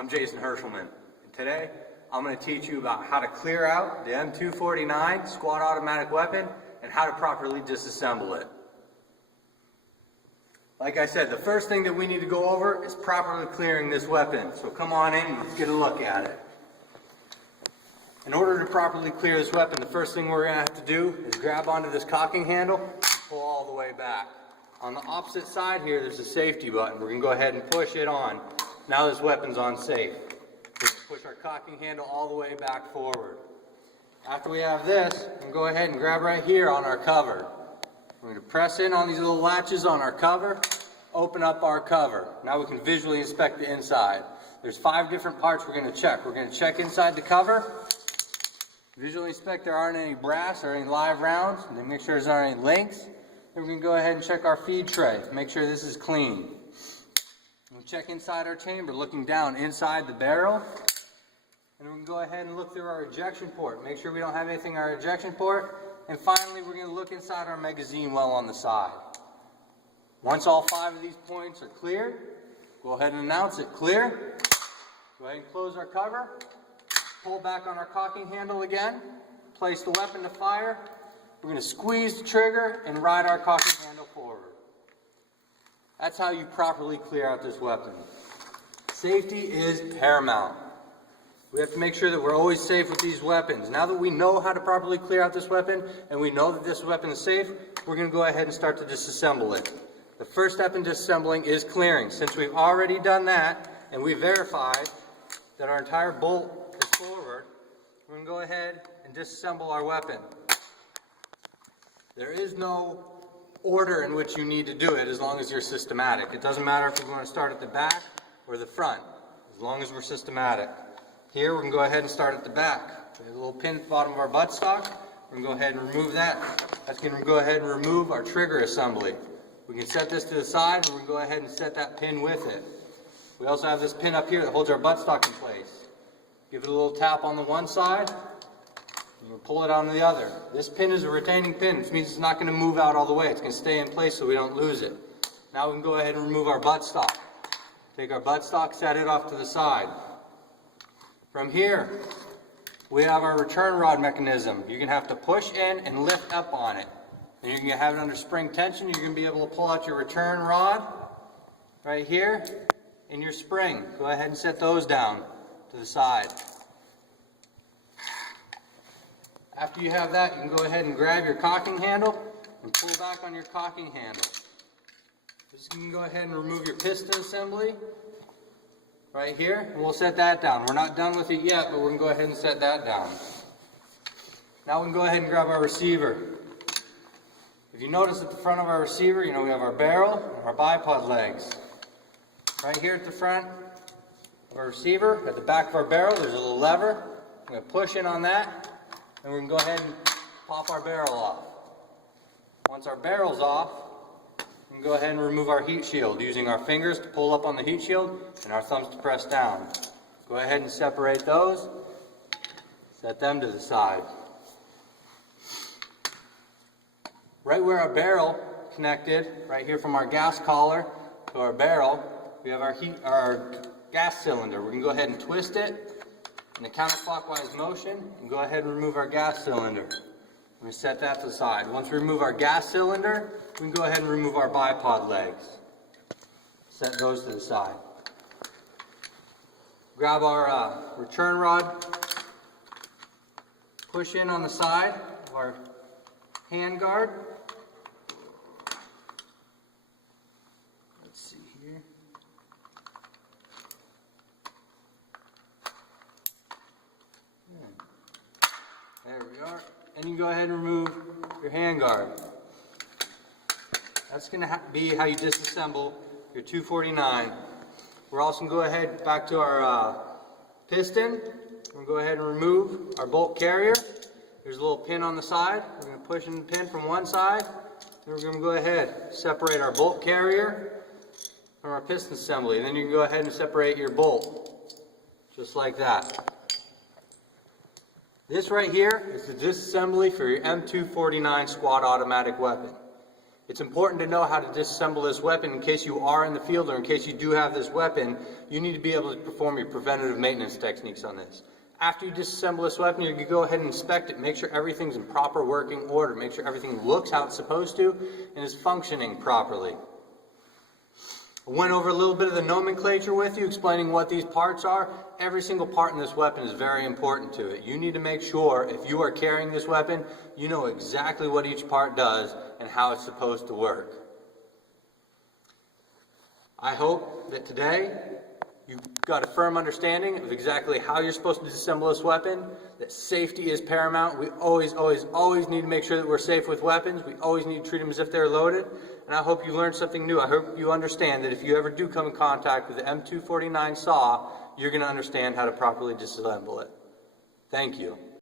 I'm Jason Hershelman, and today I'm going to teach you about how to clear out the M249 squad automatic weapon and how to properly disassemble it. Like I said, the first thing that we need to go over is properly clearing this weapon. So come on in and let's get a look at it. In order to properly clear this weapon, the first thing we're going to have to do is grab onto this cocking handle and pull all the way back. On the opposite side here, there's a safety button. We're going to go ahead and push it on. Now this weapon's on safe. We're going to push our cocking handle all the way back forward. After we have this, we can go ahead and grab right here on our cover. We're going to press in on these little latches on our cover, open up our cover. Now we can visually inspect the inside. There's 5 different parts we're going to check. We're going to check inside the cover, visually inspect there aren't any brass or any live rounds, and then make sure there aren't any links. Then we're going to go ahead and check our feed tray, make sure this is clean. We'll check inside our chamber, looking down inside the barrel. And we can go ahead and look through our ejection port, make sure we don't have anything in our ejection port. And finally, we're going to look inside our magazine well on the side. Once all 5 of these points are clear, go ahead and announce it clear. Go ahead and close our cover. Pull back on our cocking handle again. Place the weapon to fire. We're going to squeeze the trigger and ride our cocking handle forward. That's how you properly clear out this weapon. Safety is paramount. We have to make sure that we're always safe with these weapons. Now that we know how to properly clear out this weapon and we know that this weapon is safe, we're going to go ahead and start to disassemble it. The first step in disassembling is clearing. Since we've already done that and we verified that our entire bolt is forward, we're going to go ahead and disassemble our weapon. There is no order in which you need to do it as long as you're systematic. It doesn't matter if you're going to start at the back or the front, as long as we're systematic. Here we're going to go ahead and start at the back. There's a little pin at the bottom of our buttstock. We're going to go ahead and remove that. That's going to go ahead and remove our trigger assembly. We can set this to the side and we're going to go ahead and set that pin with it. We also have this pin up here that holds our buttstock in place. Give it a little tap on the one side. We'll pull it on the other. This pin is a retaining pin, which means it's not going to move out all the way. It's going to stay in place so we don't lose it. Now we can go ahead and remove our buttstock. Take our buttstock, set it off to the side. From here, we have our return rod mechanism. You're going to have to push in and lift up on it. And you're going to have it under spring tension. You're going to be able to pull out your return rod right here and your spring. Go ahead and set those down to the side. After you have that, you can go ahead and grab your cocking handle and pull back on your cocking handle. Just you can go ahead and remove your piston assembly right here, and we'll set that down. We're not done with it yet, but we're going to go ahead and set that down. Now we can go ahead and grab our receiver. If you notice at the front of our receiver, we have our barrel and our bipod legs. Right here at the front of our receiver, at the back of our barrel, there's a little lever. I'm going to push in on that. And we're going to go ahead and pop our barrel off. Once our barrel's off, we can go ahead and remove our heat shield using our fingers to pull up on the heat shield and our thumbs to press down. Go ahead and separate those. Set them to the side. Right where our barrel connected, right here from our gas collar to our barrel, we have our gas cylinder. We're going to go ahead and twist it in a counterclockwise motion and go ahead and remove our gas cylinder. We're going to set that to the side. Once we remove our gas cylinder, we can go ahead and remove our bipod legs. Set those to the side. Grab our return rod, push in on the side of our hand guard. Let's see here. There we are. And you can go ahead and remove your hand guard. That's going to be how you disassemble your 249. We're also going to go ahead back to our piston. We're going to go ahead and remove our bolt carrier. There's a little pin on the side. We're going to push in the pin from one side. Then we're going to go ahead and separate our bolt carrier from our piston assembly. And then you can go ahead and separate your bolt. Just like that. This right here is the disassembly for your M249 squad automatic weapon. It's important to know how to disassemble this weapon in case you are in the field or in case you do have this weapon. You need to be able to perform your preventative maintenance techniques on this. After you disassemble this weapon, you can go ahead and inspect it, make sure everything's in proper working order, make sure everything looks how it's supposed to and is functioning properly. I went over a little bit of the nomenclature with you, explaining what these parts are. Every single part in this weapon is very important to it. You need to make sure, if you are carrying this weapon, you know exactly what each part does and how it's supposed to work. I hope that today you've got a firm understanding of exactly how you're supposed to disassemble this weapon, that safety is paramount. We always need to make sure that we're safe with weapons. We always need to treat them as if they're loaded. And I hope you learned something new. I hope you understand that if you ever do come in contact with the M249 saw, you're going to understand how to properly disassemble it. Thank you.